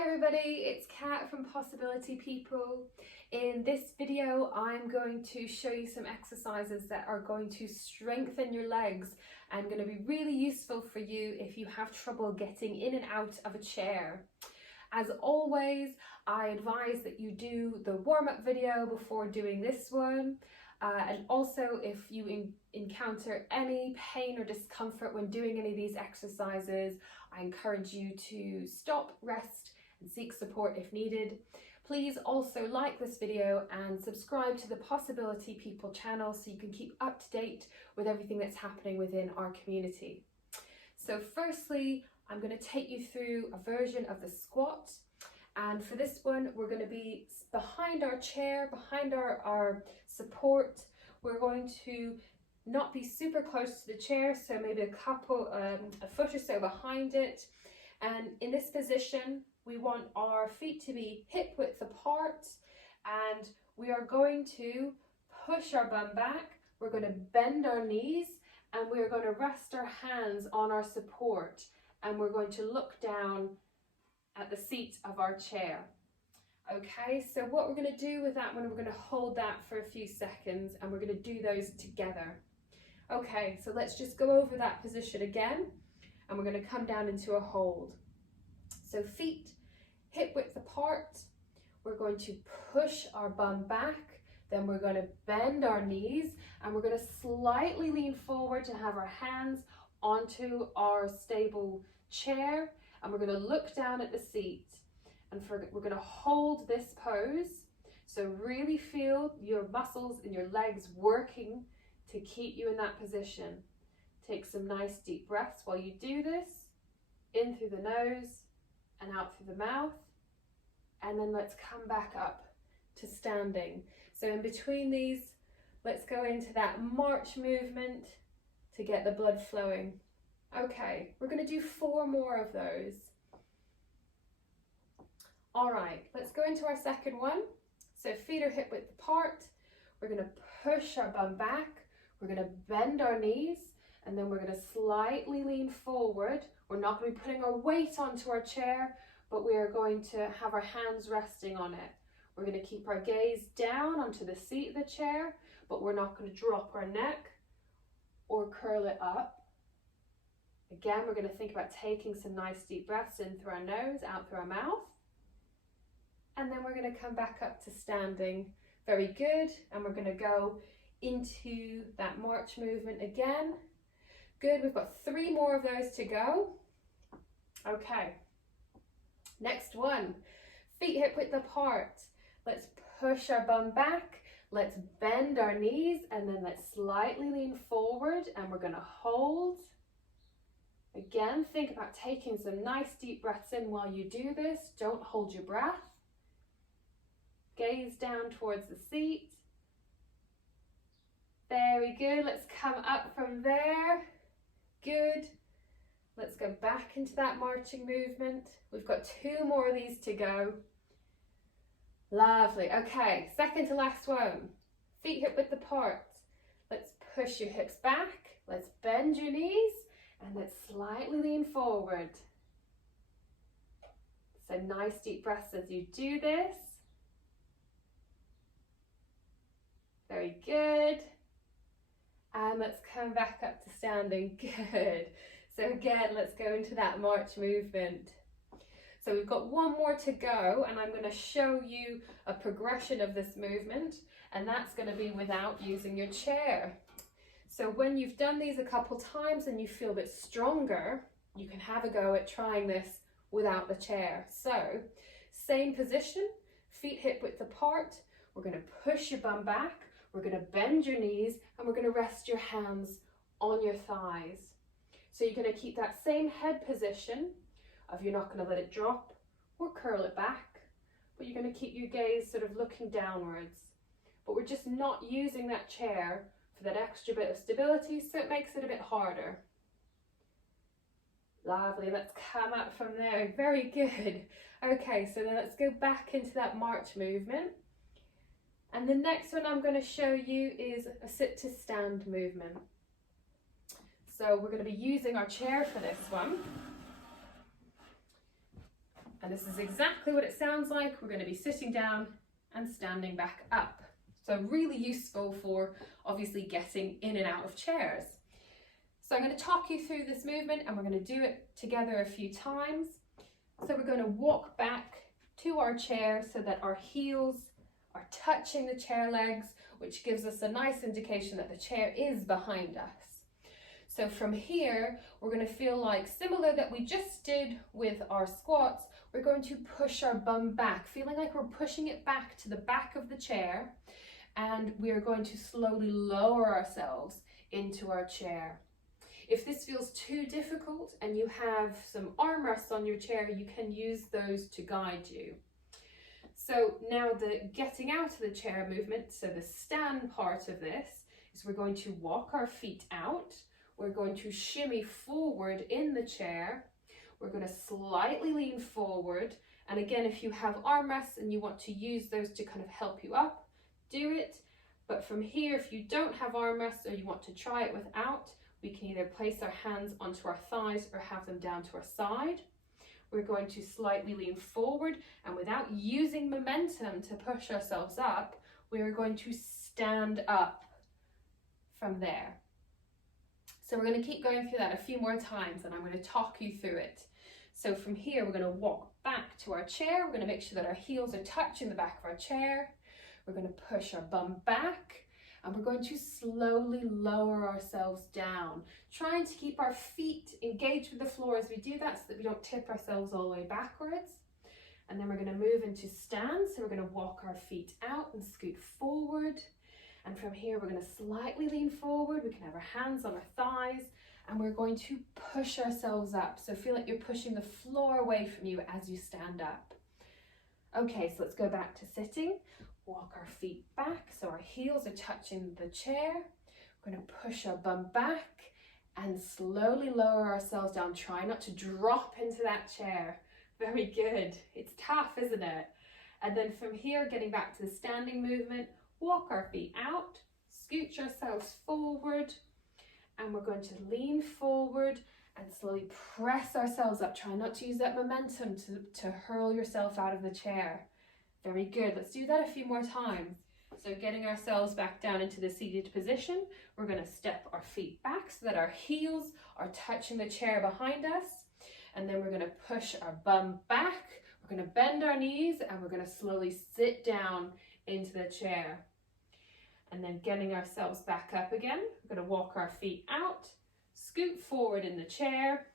Hi everybody, it's Kat from Possibility People. In this video I'm going to show you some exercises that are going to strengthen your legs and going to be really useful for you if you have trouble getting in and out of a chair. As always, I advise that you do the warm-up video before doing this one. And also if you encounter any pain or discomfort when doing any of these exercises, I encourage you to stop, rest and seek support if needed. Please also like this video and subscribe to the Possibility People channel so you can keep up to date with everything that's happening within our community. So firstly, I'm going to take you through a version of the squat. And for this one, we're going to be behind our chair, behind our support. We're going to not be super close to the chair, so maybe a foot or so behind it. And in this position, we want our feet to be hip width apart, and we are going to push our bum back. We're going to bend our knees, and we are going to rest our hands on our support, and we're going to look down at the seat of our chair. Okay, so what we're going to do with that one, we're going to hold that for a few seconds and we're going to do those together. Okay, so let's just go over that position again and we're going to come down into a hold. So feet hip width apart, we're going to push our bum back, then we're going to bend our knees and we're going to slightly lean forward to have our hands onto our stable chair. And we're going to look down at the seat and we're going to hold this pose. So really feel your muscles in your legs working to keep you in that position. Take some nice deep breaths while you do this. In through the nose and out through the mouth. And then let's come back up to standing. So in between these, let's go into that march movement to get the blood flowing. Okay, we're going to do 4 more of those. All right, let's go into our second one. So feet are hip width apart. We're going to push our bum back. We're going to bend our knees and then we're going to slightly lean forward. We're not going to be putting our weight onto our chair, but we are going to have our hands resting on it. We're going to keep our gaze down onto the seat of the chair, but we're not going to drop our neck or curl it up. Again, we're going to think about taking some nice deep breaths in through our nose, out through our mouth. And then we're going to come back up to standing. Very good. And we're going to go into that march movement again. Good. We've got 3 more of those to go. Okay. Next one. Feet hip width apart. Let's push our bum back. Let's bend our knees and then let's slightly lean forward and we're going to hold. Again, think about taking some nice deep breaths in while you do this. Don't hold your breath. Gaze down towards the seat. Very good. Let's come up from there. Good. Let's go back into that marching movement. We've got 2 more of these to go. Lovely. Okay, second to last one. Feet hip width apart. Let's push your hips back. Let's bend your knees. And let's slightly lean forward. So nice deep breaths as you do this. Very good. And let's come back up to standing. Good. So again, let's go into that march movement. So we've got 1 more to go and I'm going to show you a progression of this movement, and that's going to be without using your chair. So when you've done these a couple times and you feel a bit stronger, you can have a go at trying this without the chair. So same position, feet hip width apart. We're going to push your bum back. We're going to bend your knees and we're going to rest your hands on your thighs. So you're going to keep that same head position of you're not going to let it drop or curl it back, but you're going to keep your gaze sort of looking downwards. But we're just not using that chair for that extra bit of stability, so it makes it a bit harder. Lovely, let's come up from there. Very good. Okay, so then let's go back into that march movement. And the next one I'm going to show you is a sit to stand movement. So we're going to be using our chair for this one. And this is exactly what it sounds like. We're going to be sitting down and standing back up. So really useful for obviously getting in and out of chairs. So I'm going to talk you through this movement and we're going to do it together a few times. So we're going to walk back to our chair so that our heels are touching the chair legs, which gives us a nice indication that the chair is behind us. So from here, we're going to feel like, similar that we just did with our squats, we're going to push our bum back, feeling like we're pushing it back to the back of the chair, and we are going to slowly lower ourselves into our chair. If this feels too difficult and you have some armrests on your chair, you can use those to guide you. So now the getting out of the chair movement, so the stand part of this, is we're going to walk our feet out. We're going to shimmy forward in the chair. We're going to slightly lean forward. And again, if you have armrests and you want to use those to kind of help you up, do it. But from here, if you don't have armrests or you want to try it without, we can either place our hands onto our thighs or have them down to our side. We're going to slightly lean forward, and without using momentum to push ourselves up, we are going to stand up from there. So we're going to keep going through that a few more times, and I'm going to talk you through it. So from here, we're going to walk back to our chair. We're going to make sure that our heels are touching the back of our chair. We're going to push our bum back, and we're going to slowly lower ourselves down, trying to keep our feet engaged with the floor as we do that so that we don't tip ourselves all the way backwards. And then we're going to move into stand. So we're going to walk our feet out and scoot forward. And from here, we're going to slightly lean forward. We can have our hands on our thighs, and we're going to push ourselves up. So feel like you're pushing the floor away from you as you stand up. Okay, so let's go back to sitting. Walk our feet back so our heels are touching the chair. We're going to push our bum back and slowly lower ourselves down. Try not to drop into that chair. Very good. It's tough, isn't it? And then from here, getting back to the standing movement, walk our feet out, scooch ourselves forward, and we're going to lean forward and slowly press ourselves up. Try not to use that momentum to hurl yourself out of the chair. Very good. Let's do that a few more times. So getting ourselves back down into the seated position, we're going to step our feet back so that our heels are touching the chair behind us. And then we're going to push our bum back. We're going to bend our knees and we're going to slowly sit down into the chair. And then getting ourselves back up again, we're going to walk our feet out, scoot forward in the chair,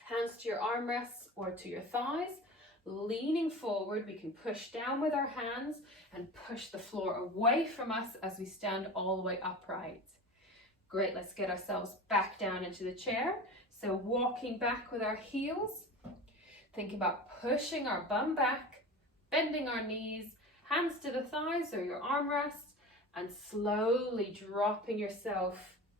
hands to your armrests or to your thighs. Leaning forward, we can push down with our hands and push the floor away from us as we stand all the way upright. Great, let's get ourselves back down into the chair. So walking back with our heels, think about pushing our bum back, bending our knees, hands to the thighs or your armrests, and slowly dropping yourself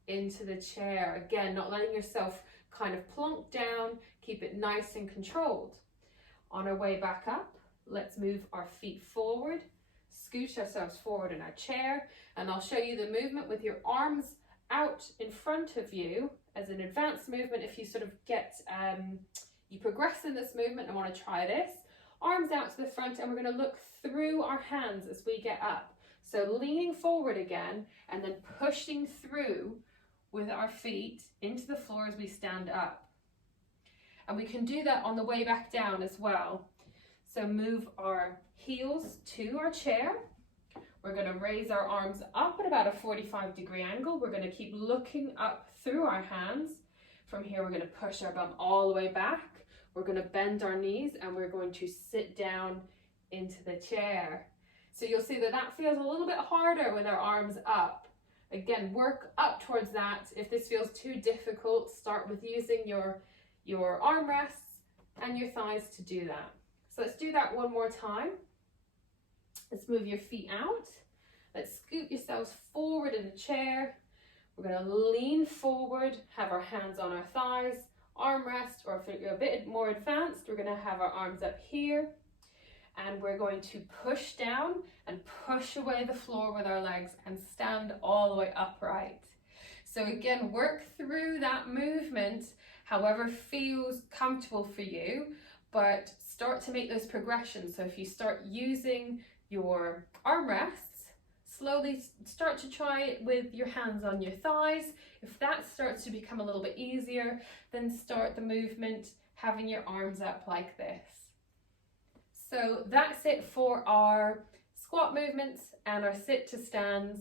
into the chair. Again, not letting yourself kind of plonk down, keep it nice and controlled. On our way back up, let's move our feet forward, scooch ourselves forward in our chair, and I'll show you the movement with your arms out in front of you as an advanced movement. If you sort of get, you progress in this movement and want to try this, arms out to the front, and we're going to look through our hands as we get up. So leaning forward again, and then pushing through with our feet into the floor as we stand up. And we can do that on the way back down as well. So move our heels to our chair. We're going to raise our arms up at about a 45-degree angle. We're going to keep looking up through our hands. From here, we're going to push our bum all the way back. We're going to bend our knees and we're going to sit down into the chair. So you'll see that that feels a little bit harder with our arms up. Again, work up towards that. If this feels too difficult, start with using your armrests and your thighs to do that. So let's do that one more time. Let's move your feet out. Let's scoot yourselves forward in the chair. We're going to lean forward, have our hands on our thighs, armrest, or if you're a bit more advanced, we're going to have our arms up here. And we're going to push down and push away the floor with our legs and stand all the way upright. So again, work through that movement however feels comfortable for you, but start to make those progressions. So if you start using your armrests, slowly start to try it with your hands on your thighs. If that starts to become a little bit easier, then start the movement having your arms up like this. So that's it for our squat movements and our sit to stands.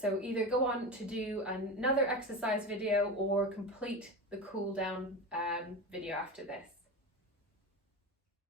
So either go on to do another exercise video or complete the cool down video after this.